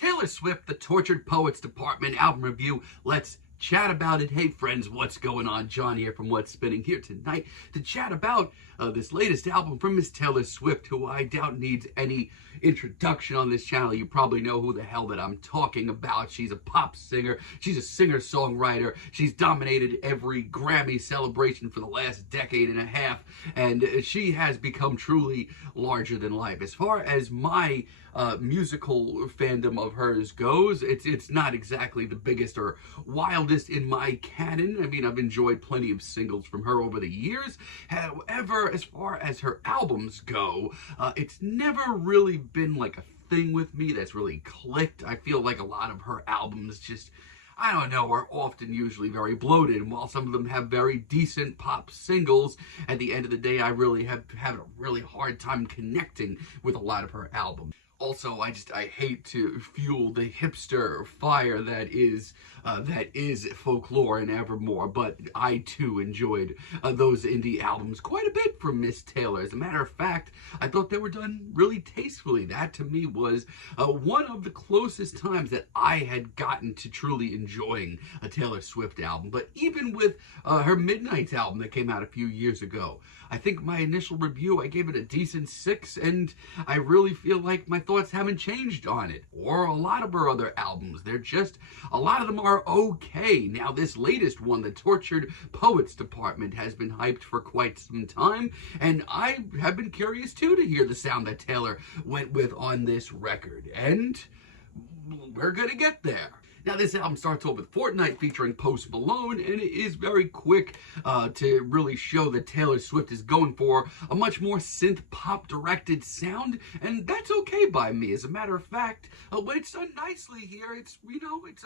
Taylor Swift, the Tortured Poets Department album review. Let's chat about it. Hey friends, what's going on? John here from What's Spinning, here tonight to chat about this latest album from Miss Taylor Swift, who I doubt needs any introduction on this channel. You probably know who the hell that I'm talking about. She's a pop singer. She's a singer-songwriter. She's dominated every Grammy celebration for the last decade and a half, and she has become truly larger than life. As far as my musical fandom of hers goes, it's not exactly the biggest or wildest in my canon. I mean, I've enjoyed plenty of singles from her over the years. However, as far as her albums go, it's never really been like a thing with me that's really clicked. I feel like a lot of her albums just, I don't know, are often usually very bloated. And while some of them have very decent pop singles, at the end of the day, I really have had a really hard time connecting with a lot of her albums. Also, I hate to fuel the hipster fire that is Folklore and Evermore, but I too enjoyed those indie albums quite a bit from Miss Taylor. As a matter of fact, I thought they were done really tastefully. That to me was one of the closest times that I had gotten to truly enjoying a Taylor Swift album. But even with her Midnight album that came out a few years ago, I think my initial review, I gave it a decent 6, and I really feel like my thoughts haven't changed on it, or a lot of her other albums. They're just, a lot of them are okay. Now, this latest one, the Tortured Poets Department, has been hyped for quite some time, and I have been curious too to hear the sound that Taylor went with on this record, and we're gonna get there. Now, this album starts off with Fortnight featuring Post Malone, and it is very quick to really show that Taylor Swift is going for a much more synth pop directed sound, and that's okay by me. As a matter of fact, when it's done nicely here, it's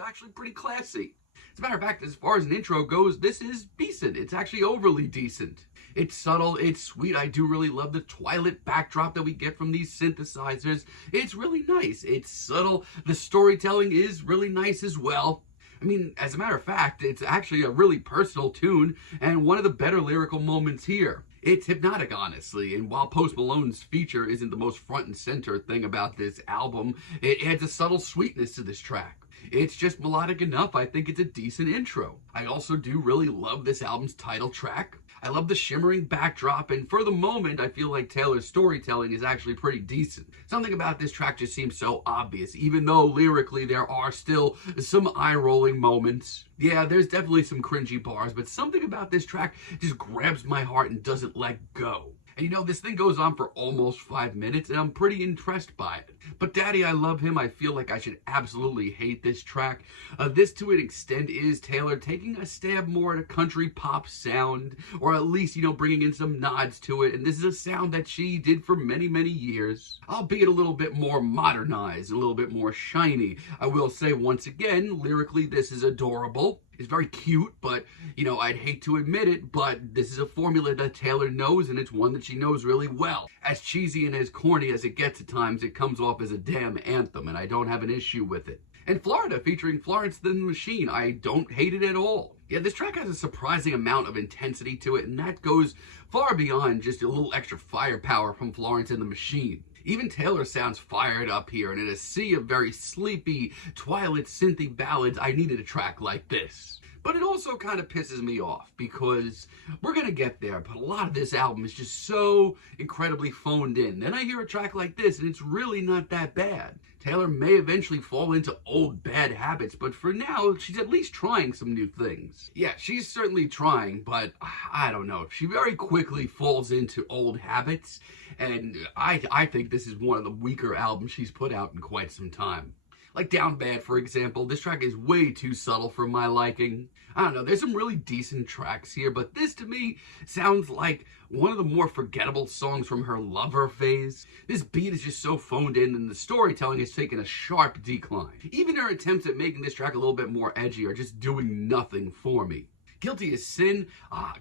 actually pretty classy. As a matter of fact, as far as an intro goes, this is decent. It's actually overly decent. It's subtle, it's sweet. I do really love the twilight backdrop that we get from these synthesizers. It's really nice. It's subtle. The storytelling is really nice as well. I mean, as a matter of fact, it's actually a really personal tune and one of the better lyrical moments here. It's hypnotic, honestly, and while Post Malone's feature isn't the most front and center thing about this album, it adds a subtle sweetness to this track. It's just melodic enough. I think it's a decent intro. I also do really love this album's title track. I love the shimmering backdrop, and for the moment, I feel like Taylor's storytelling is actually pretty decent. Something about this track just seems so obvious, even though lyrically there are still some eye-rolling moments. Yeah, there's definitely some cringy bars, but something about this track just grabs my heart and doesn't let go. And you know, this thing goes on for almost 5 minutes, and I'm pretty impressed by it. But Daddy, I Love Him, I feel like I should absolutely hate this track. This, to an extent, is Taylor taking a stab more at a country pop sound, or at least, bringing in some nods to it. And this is a sound that she did for many, many years, albeit a little bit more modernized, a little bit more shiny. I will say, once again, lyrically, this is adorable. It's very cute, but, I'd hate to admit it, but this is a formula that Taylor knows, and it's one that she knows really well. As cheesy and as corny as it gets at times, it comes off as a damn anthem, and I don't have an issue with it. And Florida, featuring Florence the Machine, I don't hate it at all. Yeah, this track has a surprising amount of intensity to it, and that goes far beyond just a little extra firepower from Florence and the Machine. Even Taylor sounds fired up here, and in a sea of very sleepy, twilight synthy ballads, I needed a track like this. But it also kind of pisses me off, because we're going to get there, but a lot of this album is just so incredibly phoned in. Then I hear a track like this, and it's really not that bad. Taylor may eventually fall into old bad habits, but for now, she's at least trying some new things. Yeah, she's certainly trying, but I don't know. She very quickly falls into old habits, and I think this is one of the weaker albums she's put out in quite some time. Like Down Bad, for example, this track is way too subtle for my liking. I don't know, there's some really decent tracks here, but this to me sounds like one of the more forgettable songs from her Lover phase. This beat is just so phoned in, and the storytelling has taken a sharp decline. Even her attempts at making this track a little bit more edgy are just doing nothing for me. Guilty as Sin,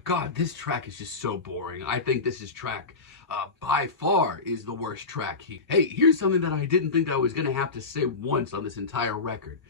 God, this track is just so boring. I think this is track, by far, is the worst track here. Hey, here's something that I didn't think I was going to have to say once on this entire record.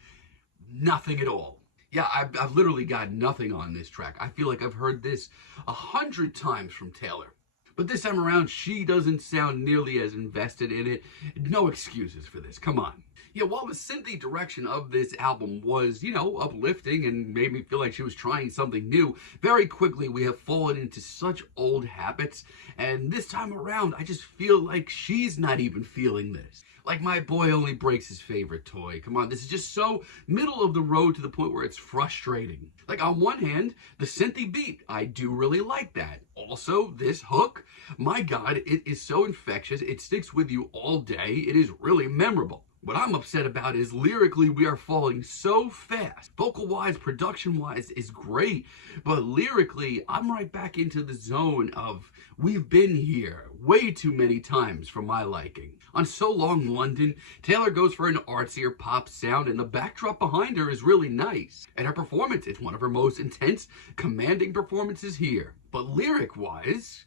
Nothing at all. Yeah, I've literally got nothing on this track. I feel like I've heard this 100 times from Taylor. But this time around, she doesn't sound nearly as invested in it. No excuses for this, come on. Yeah, while the synthy direction of this album was, uplifting and made me feel like she was trying something new, very quickly we have fallen into such old habits, and this time around, I just feel like she's not even feeling this. Like my boy only breaks his favorite toy. Come on, this is just so middle of the road to the point where it's frustrating. Like on one hand, the synthy beat, I do really like that. Also, this hook, my God, it is so infectious. It sticks with you all day. It is really memorable. What I'm upset about is lyrically we are falling so fast. Vocal-wise, production-wise is great, but lyrically I'm right back into the zone of we've been here way too many times for my liking. On So Long London, Taylor goes for an artsier pop sound and the backdrop behind her is really nice. And her performance is one of her most intense, commanding performances here. But lyric-wise,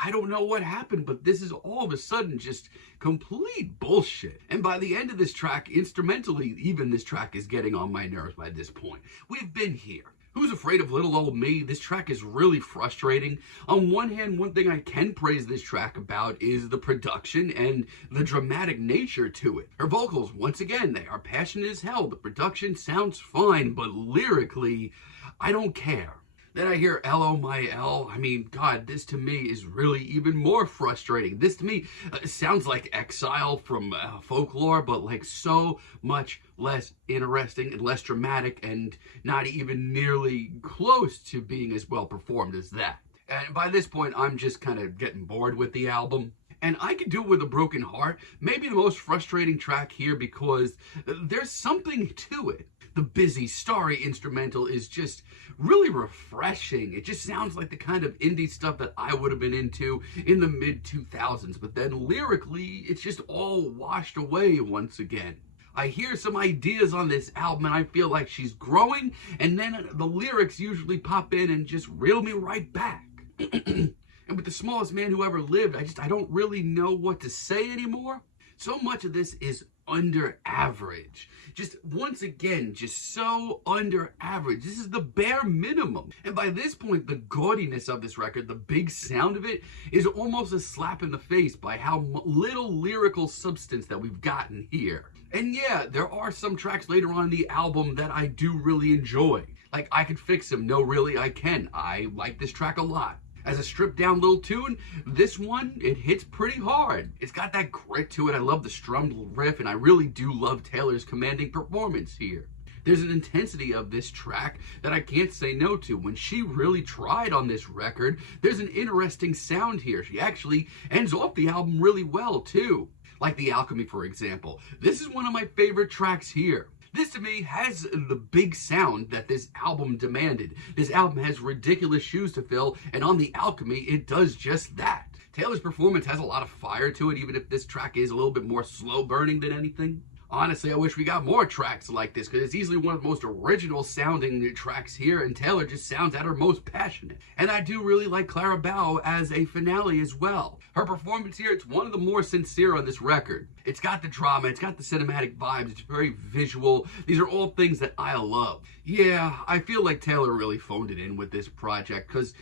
I don't know what happened, but this is all of a sudden just complete bullshit. And by the end of this track, instrumentally, even this track is getting on my nerves by this point. We've been here. Who's Afraid of Little Old Me? This track is really frustrating. On one hand, one thing I can praise this track about is the production and the dramatic nature to it. Her vocals, once again, they are passionate as hell. The production sounds fine, but lyrically, I don't care. Then I hear L.O. My L. I mean, God, this to me is really even more frustrating. This to me sounds like Exile from Folklore, but like so much less interesting and less dramatic and not even nearly close to being as well performed as that. And by this point, I'm just kind of getting bored with the album. And I Could Do It With a Broken Heart, maybe the most frustrating track here because there's something to it. The busy, starry instrumental is just really refreshing. It just sounds like the kind of indie stuff that I would have been into in the mid-2000s. But then lyrically, it's just all washed away once again. I hear some ideas on this album and I feel like she's growing, and then the lyrics usually pop in and just reel me right back. And with The Smallest Man Who Ever Lived, I don't really know what to say anymore. So much of this is under average. Just once again, just so under average. This is the bare minimum. And by this point, the gaudiness of this record, the big sound of it, is almost a slap in the face by how little lyrical substance that we've gotten here. And yeah, there are some tracks later on in the album that I do really enjoy. Like I Could Fix Him, No Really I Can. I like this track a lot. As a stripped down little tune, this one, it hits pretty hard. It's got that grit to it. I love the strummed riff, and I really do love Taylor's commanding performance here. There's an intensity of this track that I can't say no to. When she really tried on this record, there's an interesting sound here. She actually ends off the album really well, too. Like the Alchemy, for example. This is one of my favorite tracks here. This, to me, has the big sound that this album demanded. This album has ridiculous shoes to fill, and on the Alchemy, it does just that. Taylor's performance has a lot of fire to it, even if this track is a little bit more slow-burning than anything. Honestly, I wish we got more tracks like this, because it's easily one of the most original sounding tracks here, and Taylor just sounds at her most passionate. And I do really like Clara as a finale as well. Her performance here, it's one of the more sincere on this record. It's got the drama, it's got the cinematic vibes, it's very visual. These are all things that I love. Yeah, I feel like Taylor really phoned it in with this project because,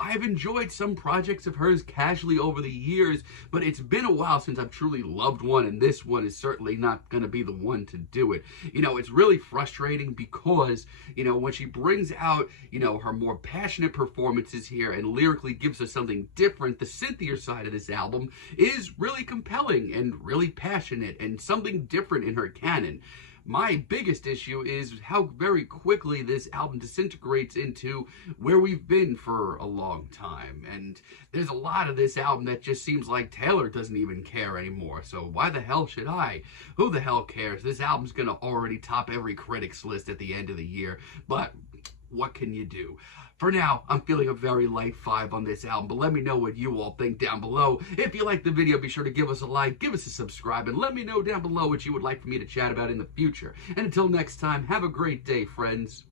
I've enjoyed some projects of hers casually over the years, but it's been a while since I've truly loved one, and this one is certainly not going to be the one to do it. It's really frustrating because, when she brings out, her more passionate performances here and lyrically gives us something different, the synthier side of this album is really compelling and really passionate and something different in her canon. My biggest issue is how very quickly this album disintegrates into where we've been for a long time. And there's a lot of this album that just seems like Taylor doesn't even care anymore. So why the hell should I? Who the hell cares? This album's going to already top every critic's list at the end of the year. But what can you do? For now, I'm feeling a very light 5 on this album, but let me know what you all think down below. If you liked the video, be sure to give us a like, give us a subscribe, and let me know down below what you would like for me to chat about in the future. And until next time, have a great day, friends.